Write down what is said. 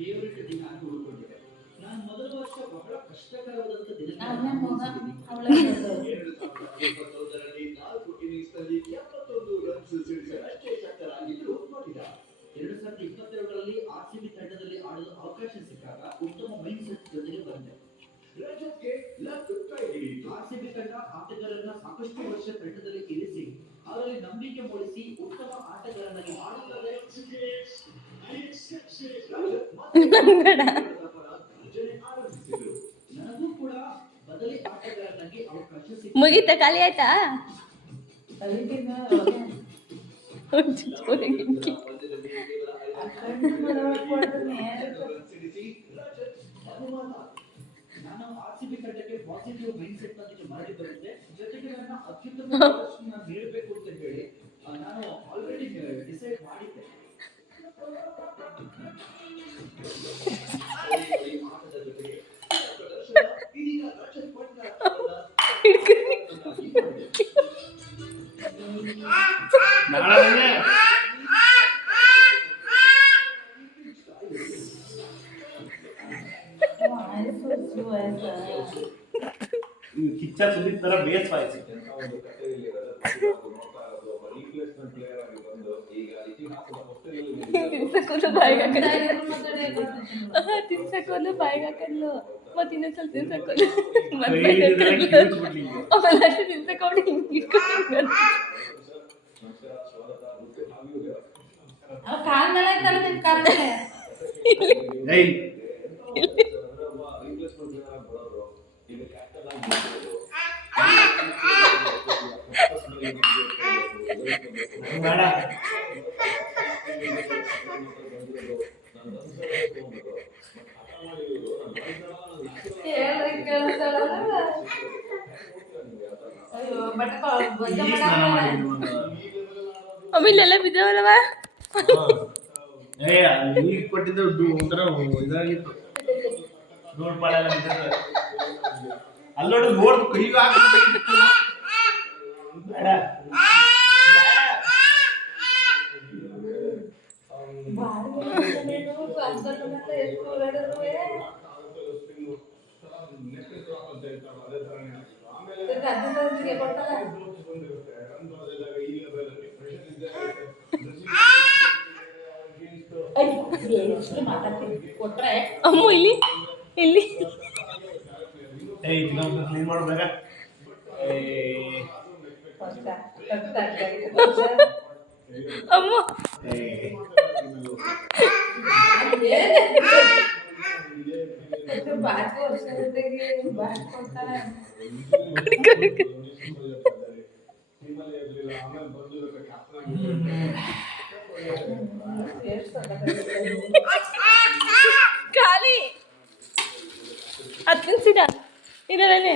Favourite ದಿನ ಅಂತ ಉಳ್ಕೊಂಡಿದೆ. ನಾನು ಮೊದಲ ವರ್ಷ ಬಹಳ ಕಷ್ಟಕರವಾದಂತ ದಿನ ಸಿಕ್ಕಿತು. ಮುಗೀತಾ ಖಾಲಿ ಆಯ್ತಾ ಕಲಿತಿದ್ದ ಹುಡುಗಿ. ನಾನು ಆರ್ಸಿಬಿ ತಂಡಕ್ಕೆ ಪಾಸಿಟಿವ್ ಮೈಂಡ್ ಸೆಟ್ ನೊಂದಿಗೆ ಮರಳಿ ಬರುತ್ತೆ ಜೊತೆಗೆ ನನ್ನ ಅತ್ಯುತ್ತಮ ಪ್ರದರ್ಶನ ನೀಡಬೇಕು ಅಂತ ಕಿಚ್ಚ ಸುದೀಪ್ ತರ ಬೇಸ್ ವಾಯ್ಸ್ ಒಂದು ಕಥೆಯಲ್ಲಿ ರಜತ್ ಪಟಿದಾರ್ ನೋಡ್ತಾ ಇರೋದು ಒಬ್ಬ replacement player ಆಗಿ ಬಂದು ಈಗ ಇತಿಹಾಸದ ಪುಸ್ತಕದಲ್ಲಿ ತಿನ್ಸಕ್ಕೋಲು ಬಾಯಿಗೆ ಹಾಕಲ್ಲ ಮಾತಾಡಿ ತಿನ್ಸಕ್ಕೋಲು ಬಾಯಿಗೆ ಹಾಕಲ್ಲು ಮತ್ತೆ ಇನ್ನೊಂದ್ ಸ್ವಲ್ಪ ತಿನ್ಸಕ್ಕೋಲು ಬಿಡ್ಲಿ ಆಮೇಲೆ ಅಷ್ಟೇ ತಿನ್ಸಕ್ಕೊಂಡು ಹಿಂಗೆ ಇಟ್ಕೊಂಡು ನಮಸ್ಕಾರ ಸ್ವಾಗತ ಮತ್ತು ಹಾಗೂ ಅವ ಕಾಲ್ ಮೇಲೆ ಐತಲ್ಲ ನಿನ್ ಕಾಲ್ ಮೇಲೆ ಏಯ್. ಬೇಡ ಹೇಳ್ರಿ ಕೇಳಿಸ್ತಾಳ ಅಯ್ಯೋ ಬಟ್ ಬಜ್ಜ ಮಾಡಲ್ಲ ಆಮೇಲೆ ಎಲ್ಲ ಬಿದ್ದವಲ್ಲವ? ಏ ಈಗ ಕೊಟ್ಟಿದ್ದು ಒಂಥರ ಇದಾಗಿತ್ತು. ನೋಡ್ ಬಿದ್ದಿದೆ. ಅಲ್ಲಿ ನೋಡು ನೋಡ್ ಹಾಕ್ಬಿಟ್ಟು ಬೇಡ. ಕೊಟ್ರೆ ಅಮ್ಮ ಇಲ್ಲಿ ಇಲ್ಲಿ ಏಯ್ ಇನ್ನೊಂದು ಕ್ಲೀನ್ ಮಾಡು ಬೇಗ ಏ ಅಮ್ಮ ಏ ಬಾಟ್ ವರ್ಷ ಜೊತೆಗೆ ಖಾಲಿ. ಹತ್ತು ನಿಮಿಷ ಇದರಲ್ಲೇ